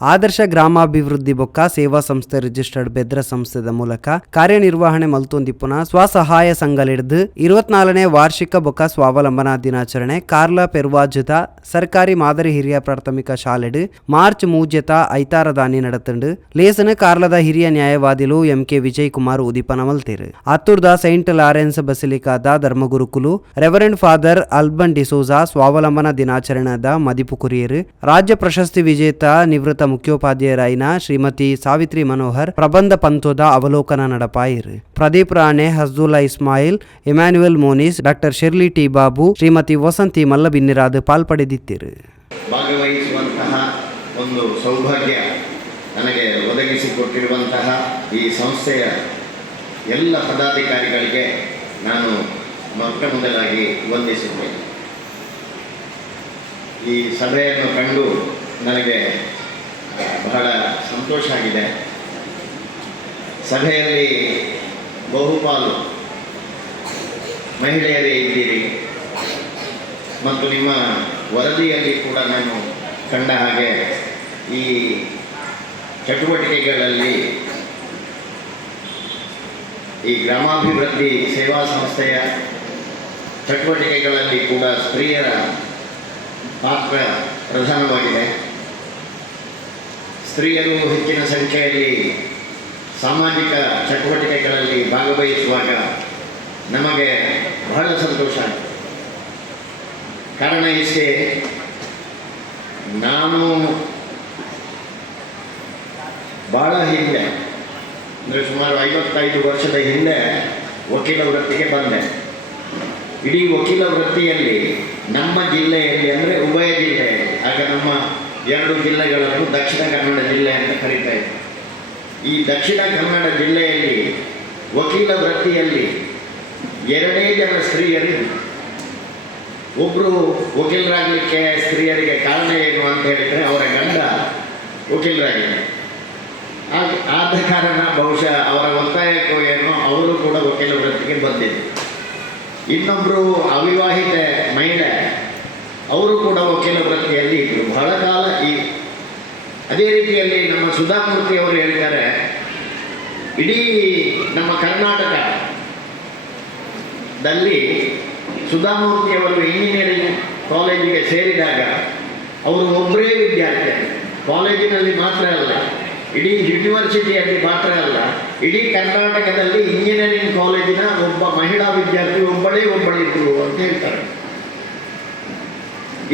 ಆದರ್ಶ ಗ್ರಾಮಾಭಿವೃದ್ಧಿ ಬೊಕ್ಕ ಸೇವಾ ಸಂಸ್ಥೆ ರಿಜಿಸ್ಟರ್ಡ್ ಬೆದ್ರ ಸಂಸ್ಥೆದ ಮೂಲಕ ಕಾರ್ಯನಿರ್ವಹಣೆ ಮಲ್ತೊಂದಿಪ್ಪುನ ಸ್ವಸಹಾಯ ಸಂಘಲಿಡ್ದು ಇರುವತ್ನಾಲ್ಕನೇ ವಾರ್ಷಿಕ ಬೊಕ್ಕ ಸ್ವಾವಲಂಬನಾ ದಿನಾಚರಣೆ ಕಾರ್ಲ ಪೆರ್ವಾಜದ ಸರ್ಕಾರಿ ಮಾದರಿ ಹಿರಿಯ ಪ್ರಾಥಮಿಕ ಶಾಲೆಡ್ ಮಾರ್ಚ್ ಮೂಜ್ಯತ ಐತಾರದಾನಿ ನಡತಂಡು ಲೇಸನ ಕಾರ್ಲದ ಹಿರಿಯ ನ್ಯಾಯವಾದಿಲು ಎಂ ಕೆ ವಿಜಯ್ ಕುಮಾರ್ ಉದಿಪನ ಮಲ್ತೇರು ಅತ್ತೂರ್ದ ಸೈಂಟ್ ಲಾರೆನ್ಸ್ ಬಸಿಲಿಕಾದ ಧರ್ಮಗುರುಕುಲು ರೆವರೆಂಡ್ ಫಾದರ್ ಅಲ್ಬನ್ ಡಿಸೋಜಾ ಸ್ವಾವಲಂಬನಾ ದಿನಾಚರಣೆದ ಮದಿಪು ಕುರಿಯರು ರಾಜ್ಯ ಪ್ರಶಸ್ತಿ ವಿಜೇತ ನಿವೃತ್ತ ಮುಖ್ಯೋಪಾಧ್ಯಾಯರಾಯಿನ ಶ್ರೀಮತಿ ಸಾವಿತ್ರಿ ಮನೋಹರ್ ಪ್ರಬಂಧ ಪಂಥದ ಅವಲೋಕನ ನಡಪಾಯಿರ್. Pradeep Rane Hasdulla Ismail Emmanuel Monis, doctor Shirley T Babu, Shrimati Vasanti ಮಲ್ಲಬಿನ್ನಿರಾದ್ ಪಾಲ್ಪಡೆದಿತ್ತಿರು ಭಾಗವಹಿಸುವಂತಹ ಒಂದು ಸೌಭಾಗ್ಯ ನನಗೆ ಒದಗಿಸಿಕೊಟ್ಟಿರುವಂತಹ ಈ ಸಂಸ್ಥೆಯ ಎಲ್ಲ ಪದಾಧಿಕಾರಿಗಳಿಗೆ ನಾನು ಮೊಟ್ಟ ಮೊದಲಾಗಿ ವಂದಿಸುತ್ತೇನೆ. ಈ ಸಭೆಯನ್ನು ಕಂಡು ನನಗೆ ಬಹಳ ಸಂತೋಷ ಆಗಿದೆ. ಸಭೆಯಲ್ಲಿ ಬಹುಪಾಲು ಮಹಿಳೆಯರೇ ಇದ್ದೀರಿ. ಮತ್ತು ನಿಮ್ಮ ವರದಿಯಲ್ಲಿ ಕೂಡ ನಾನು ಕಂಡ ಹಾಗೆ ಈ ಚಟುವಟಿಕೆಗಳಲ್ಲಿ ಈ ಗ್ರಾಮಾಭಿವೃದ್ಧಿ ಸೇವಾ ಸಂಸ್ಥೆಯ ಚಟುವಟಿಕೆಗಳಲ್ಲಿ ಕೂಡ ಸ್ತ್ರೀಯರ ಪಾತ್ರ ಪ್ರಧಾನವಾಗಿದೆ. ಸ್ತ್ರೀಯರು ಹೆಚ್ಚಿನ ಸಂಖ್ಯೆಯಲ್ಲಿ ಸಾಮಾಜಿಕ ಚಟುವಟಿಕೆಗಳಲ್ಲಿ ಭಾಗವಹಿಸುವಾಗ ನಮಗೆ ಬಹಳ ಸಂತೋಷ ಕಾರಣ ಇಷ್ಟೇ, ನಾನು ಬಹಳ ಹಿಂದೆ, ಅಂದರೆ ಸುಮಾರು ಐವತ್ತೈದು ವರ್ಷದ ಹಿಂದೆ ವಕೀಲ ವೃತ್ತಿಗೆ ಬಂದೆ. ಇಡೀ ವಕೀಲ ವೃತ್ತಿಯಲ್ಲಿ ನಮ್ಮ ಜಿಲ್ಲೆಯಲ್ಲಿ ಅಂದರೆ ಉಭಯ ಜಿಲ್ಲೆಯಲ್ಲಿ, ಆಗ ನಮ್ಮ ಎರಡು ಜಿಲ್ಲೆಗಳನ್ನು ದಕ್ಷಿಣ ಕನ್ನಡ ಜಿಲ್ಲೆ ಅಂತ ಕರೀತಾ ಇದ್ದೆ ಈ ದಕ್ಷಿಣ ಕನ್ನಡ ಜಿಲ್ಲೆಯಲ್ಲಿ ವಕೀಲ ವೃತ್ತಿಯಲ್ಲಿ ಎರಡೇ ಜನ ಸ್ತ್ರೀಯರು ಒಬ್ಬರು ವಕೀಲರಾಗಲಿಕ್ಕೆ ಸ್ತ್ರೀಯರಿಗೆ ಕಾರಣ ಏನು ಅಂತ ಹೇಳಿದರೆ ಅವರ ಗಂಡ ವಕೀಲರಾಗಿದ್ದಾರೆ ಆಗ ಆದ ಕಾರಣ ಬಹುಶಃ ಅವರ ಒತ್ತಾಯಕ್ಕೂ ಏನೋ ಅವರು ಕೂಡ ವಕೀಲ ವೃತ್ತಿಗೆ ಬಂದಿದ್ದರು ಇನ್ನೊಬ್ಬರು ಅವಿವಾಹಿತ ಮಹಿಳೆ, ಅವರು ಕೂಡ ವಕೀಲ ವೃತ್ತಿಯಲ್ಲಿ ಇದ್ದರು ಬಹಳ ಕಾಲ ಈ ಅದೇ ರೀತಿಯಲ್ಲಿ ನಮ್ಮ ಸುಧಾಮೂರ್ತಿ ಅವರು ಹೇಳ್ತಾರೆ ಇಡೀ ನಮ್ಮ ಕರ್ನಾಟಕದಲ್ಲಿ ಸುಧಾಮೂರ್ತಿಯವರು ಇಂಜಿನಿಯರಿಂಗ್ ಕಾಲೇಜಿಗೆ ಸೇರಿದಾಗ ಅವರು ಒಬ್ಬರೇ ವಿದ್ಯಾರ್ಥಿ. ಕಾಲೇಜಿನಲ್ಲಿ ಮಾತ್ರ ಅಲ್ಲ, ಇಡೀ ಯೂನಿವರ್ಸಿಟಿಯಲ್ಲಿ ಮಾತ್ರ ಅಲ್ಲ, ಇಡೀ ಕರ್ನಾಟಕದಲ್ಲಿ ಇಂಜಿನಿಯರಿಂಗ್ ಕಾಲೇಜಿನ ಒಬ್ಬ ಮಹಿಳಾ ವಿದ್ಯಾರ್ಥಿ ಒಬ್ಬಳೇ ಒಬ್ಬಳಿದ್ರು ಅಂತ ಹೇಳ್ತಾರೆ.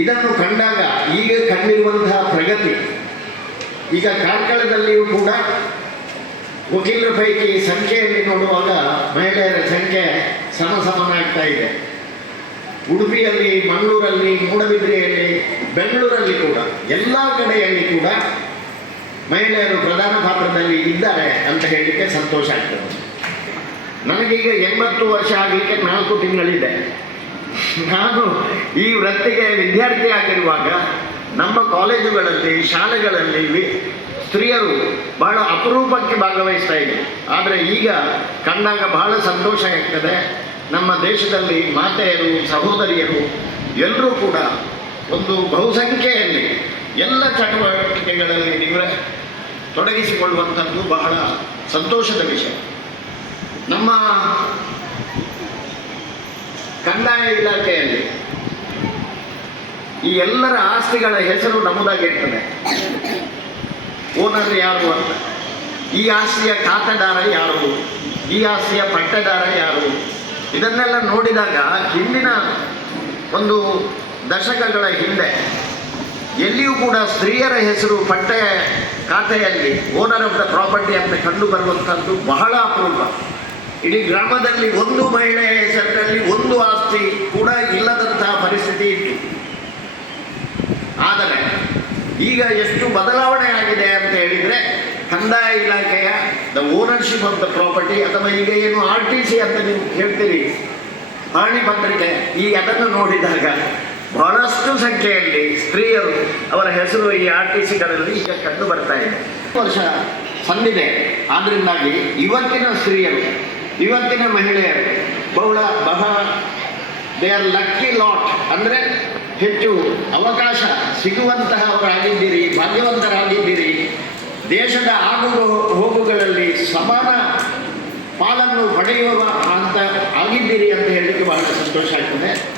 ಇದನ್ನು ಕಂಡಾಗ ಈಗ ಕಂಡಿರುವಂತಹ ಪ್ರಗತಿ ಈಗ ಕಾರ್ಕಳದಲ್ಲಿಯೂ ಕೂಡ ವಕೀಲರ ಪೈಕಿ ಸಂಖ್ಯೆಯಲ್ಲಿ ನೋಡುವಾಗ ಮಹಿಳೆಯರ ಸಂಖ್ಯೆ ಸಮ ಸಮನಾಗ್ತಾ ಇದೆ. ಉಡುಪಿಯಲ್ಲಿ, ಮಂಗಳೂರಲ್ಲಿ, ಮೂಡಬಿದ್ರೆಯಲ್ಲಿ, ಬೆಂಗಳೂರಲ್ಲಿ ಕೂಡ, ಎಲ್ಲ ಕಡೆಯಲ್ಲಿ ಕೂಡ ಮಹಿಳೆಯರು ಪ್ರಧಾನ ಪಾತ್ರದಲ್ಲಿ ಇದ್ದಾರೆ ಅಂತ ಹೇಳಲಿಕ್ಕೆ ಸಂತೋಷ ಆಗ್ತದೆ. ನನಗೀಗ ಎಂಬತ್ತು ವರ್ಷ ಆಗಲಿಕ್ಕೆ ನಾಲ್ಕು ತಿಂಗಳಿದೆ. ನಾನು ಈ ವೃತ್ತಿಗೆ ವಿದ್ಯಾರ್ಥಿ ಆಗಿರುವಾಗ ನಮ್ಮ ಕಾಲೇಜುಗಳಲ್ಲಿ, ಶಾಲೆಗಳಲ್ಲಿ ಸ್ತ್ರೀಯರು ಬಹಳ ಅಪರೂಪಕ್ಕೆ ಭಾಗವಹಿಸ್ತಾ ಇದೆ ಆದರೆ ಈಗ ಕಂಡಾಗ ಬಹಳ ಸಂತೋಷ ಆಗ್ತದೆ. ನಮ್ಮ ದೇಶದಲ್ಲಿ ಮಾತೆಯರು, ಸಹೋದರಿಯರು ಎಲ್ಲರೂ ಕೂಡ ಒಂದು ಬಹುಸಂಖ್ಯೆಯಲ್ಲಿ ಎಲ್ಲ ಚಟುವಟಿಕೆಗಳಲ್ಲಿ ನಿವ್ರ ತೊಡಗಿಸಿಕೊಳ್ಳುವಂಥದ್ದು ಬಹಳ ಸಂತೋಷದ ವಿಷಯ. ನಮ್ಮ ಕಂದಾಯ ಇಲಾಖೆಯಲ್ಲಿ ಈ ಎಲ್ಲರ ಆಸ್ತಿಗಳ ಹೆಸರು ನಮ್ಮದಾಗಿರ್ತದೆ ಓನರ್ ಯಾರು ಅಂತ. ಈ ಆಸ್ತಿಯ ಖಾತೆದಾರ ಯಾರು? ಈ ಆಸ್ತಿಯ ಪಟ್ಟದಾರ ಯಾರು? ಇದನ್ನೆಲ್ಲ ನೋಡಿದಾಗ ಹಿಂದಿನ ಒಂದು ದಶಕಗಳ ಹಿಂದೆ ಎಲ್ಲಿಯೂ ಕೂಡ ಸ್ತ್ರೀಯರ ಹೆಸರು ಪಟ್ಟೆ ಖಾತೆಯಲ್ಲಿ ಓನರ್ ಆಫ್ ದ ಪ್ರಾಪರ್ಟಿ ಅಂತ ಕಂಡು ಬರುವಂಥದ್ದು ಬಹಳ ಅಪರೂಪ. ಇಡೀ ಗ್ರಾಮದಲ್ಲಿ ಒಂದು ಮಹಿಳೆಯ ಹೆಸರಿನಲ್ಲಿ ಒಂದು ಆಸ್ತಿ ಕೂಡ ಇಲ್ಲದಂತಹ ಪರಿಸ್ಥಿತಿ ಇತ್ತು. ಆದರೆ ಈಗ ಎಷ್ಟು ಬದಲಾವಣೆ ಆಗಿದೆ ಅಂತ ಹೇಳಿದರೆ ಕಂದಾಯ ಇಲಾಖೆಯ the ownership of the property ಅಥವಾ ಈಗ ಏನು ಆರ್ ಟಿ ಸಿ ಅಂತ ನೀವು ಹೇಳ್ತೀರಿ ಪಹಣಿ ಪತ್ರಿಕೆ, ಈ ಅದನ್ನು ನೋಡಿದಾಗ ಬಹಳಷ್ಟು ಸಂಖ್ಯೆಯಲ್ಲಿ ಸ್ತ್ರೀಯರು ಅವರ ಹೆಸರು ಈ ಆರ್ ಟಿ ಸಿಗಳಲ್ಲಿ ಈಗ ಕಂಡು ಬರ್ತಾ ಇದೆ. ವರ್ಷ ಸಂದಿದೆ. ಆದ್ದರಿಂದಾಗಿ ಇವತ್ತಿನ ಸ್ತ್ರೀಯರು, ಇವತ್ತಿನ ಮಹಿಳೆಯರು ಬಹಳ ಬಹಳ ದೇ ಆರ್ ಲಕ್ಕಿ ಲಾಟ್ ಅಂದರೆ ಹೆಚ್ಚು ಅವಕಾಶ ಸಿಗುವಂತಹವರಾಗಿದ್ದೀರಿ ಭಾಗ್ಯವಂತರಾಗಿದ್ದೀರಿ. ದೇಶದ ಆಗು ಹೋಗುಗಳಲ್ಲಿ ಸಮಾನ ಪಾಲನ್ನು ಪಡೆಯುವ ಅಂತ ಆಗಿದ್ದೀರಿ ಅಂತ ಹೇಳಲಿಕ್ಕೆ ಬಹಳ ಸಂತೋಷ ಆಗ್ತದೆ.